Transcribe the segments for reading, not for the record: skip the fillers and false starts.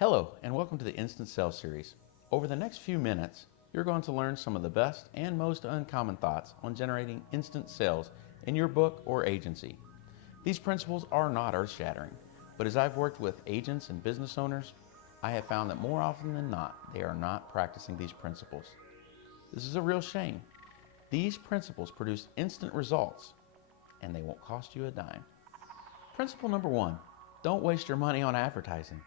Hello, and welcome to the Instant Sales Series. Over the next few minutes, you're going to learn some of the best and most uncommon thoughts on generating instant sales in your book or agency. These principles are not earth-shattering, but as I've worked with agents and business owners, I have found that more often than not, they are not practicing these principles. This is a real shame. These principles produce instant results, and they won't cost you a dime. Principle number one, don't waste your money on advertising.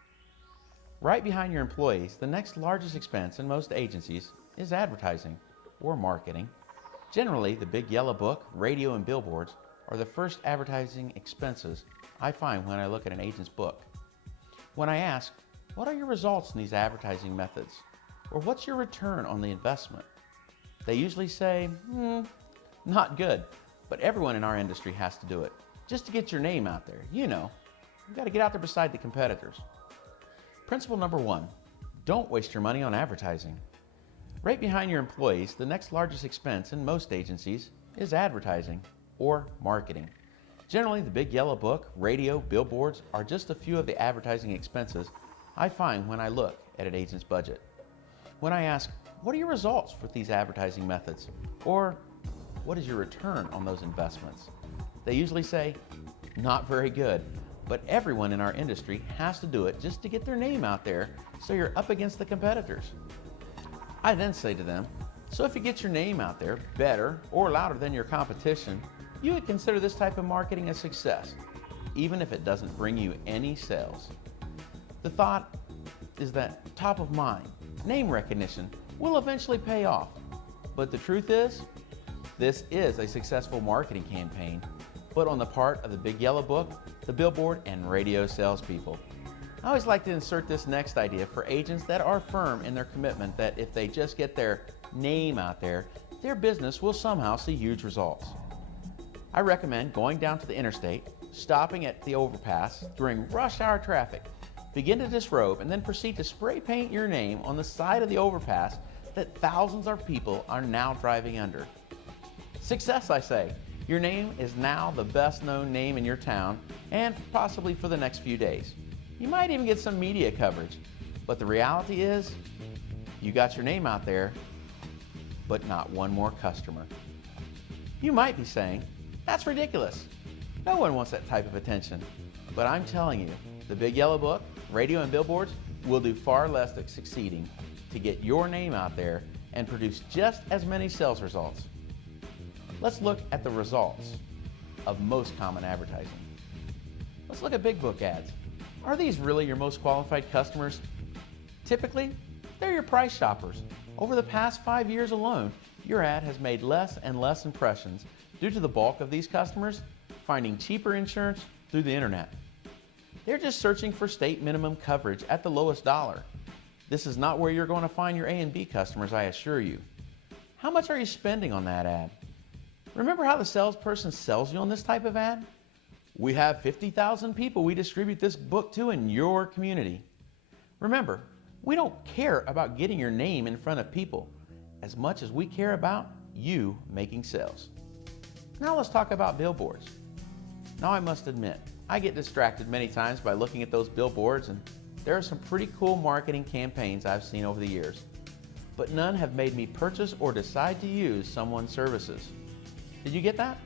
Right behind your employees, the next largest expense in most agencies is advertising or marketing. Generally, the big yellow book, radio, and billboards are the first advertising expenses I find when I look at an agent's book. When I ask, what are your results in these advertising methods? Or what's your return on the investment? They usually say, not good, but everyone in our industry has to do it. Just to get your name out there, you've got to get out there beside the competitors. Principle number one, don't waste your money on advertising. Right behind your employees, the next largest expense in most agencies is advertising or marketing. Generally, the big yellow book, radio, billboards are just a few of the advertising expenses I find when I look at an agent's budget. When I ask, what are your results for these advertising methods? Or what is your return on those investments? They usually say, not very good. But everyone in our industry has to do it just to get their name out there so you're up against the competitors. I then say to them, so if you get your name out there better or louder than your competition, you would consider this type of marketing a success, even if it doesn't bring you any sales. The thought is that top of mind, name recognition will eventually pay off. But the truth is, this is a successful marketing campaign, but on the part of the big yellow book, the billboard, and radio salespeople. I always like to insert this next idea for agents that are firm in their commitment that if they just get their name out there, their business will somehow see huge results. I recommend going down to the interstate, stopping at the overpass during rush hour traffic, begin to disrobe, and then proceed to spray paint your name on the side of the overpass that thousands of people are now driving under. Success, I say. Your name is now the best known name in your town and possibly for the next few days. You might even get some media coverage, but the reality is you got your name out there, but not one more customer. You might be saying, that's ridiculous. No one wants that type of attention. But I'm telling you, the big yellow book, radio, and billboards will do far less than succeeding to get your name out there and produce just as many sales results. Let's look at the results of most common advertising. Let's look at big book ads. Are these really your most qualified customers? Typically, they're your price shoppers. Over the past 5 years alone, your ad has made less and less impressions due to the bulk of these customers finding cheaper insurance through the internet. They're just searching for state minimum coverage at the lowest dollar. This is not where you're going to find your A and B customers, I assure you. How much are you spending on that ad? Remember how the salesperson sells you on this type of ad? We have 50,000 people we distribute this book to in your community. Remember, we don't care about getting your name in front of people as much as we care about you making sales. Now let's talk about billboards. Now I must admit, I get distracted many times by looking at those billboards, and there are some pretty cool marketing campaigns I've seen over the years, but none have made me purchase or decide to use someone's services. Did you get that?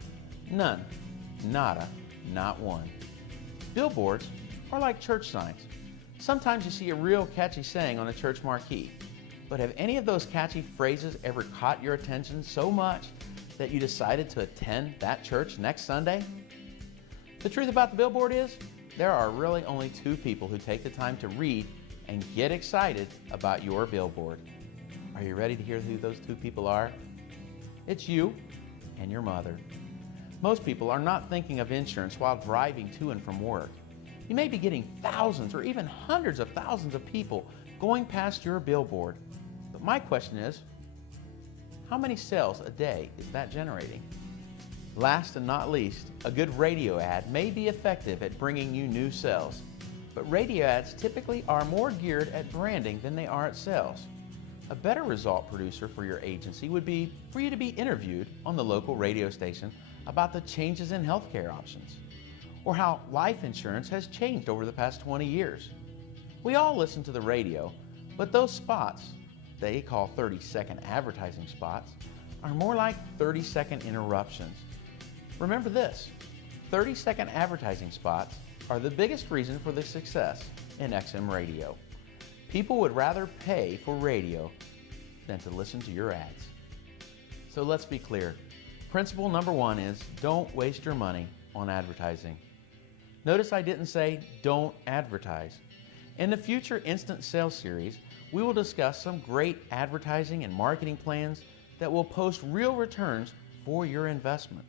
None. Nada. Not one. Billboards are like church signs. Sometimes you see a real catchy saying on a church marquee, but have any of those catchy phrases ever caught your attention so much that you decided to attend that church next Sunday? The truth about the billboard is, there are really only two people who take the time to read and get excited about your billboard. Are you ready to hear who those two people are? It's you and your mother. Most people are not thinking of insurance while driving to and from work. You may be getting thousands or even hundreds of thousands of people going past your billboard. But my question is, how many sales a day is that generating? Last and not least, a good radio ad may be effective at bringing you new sales, but radio ads typically are more geared at branding than they are at sales. A better result producer for your agency would be for you to be interviewed on the local radio station about the changes in healthcare options, or how life insurance has changed over the past 20 years. We all listen to the radio, but those spots, they call 30-second advertising spots, are more like 30-second interruptions. Remember this, 30-second advertising spots are the biggest reason for the success in XM radio. People would rather pay for radio than to listen to your ads. So let's be clear. Principle number 1 is don't waste your money on advertising. Notice I didn't say don't advertise. In the future Instant Sales series, we will discuss some great advertising and marketing plans that will post real returns for your investment.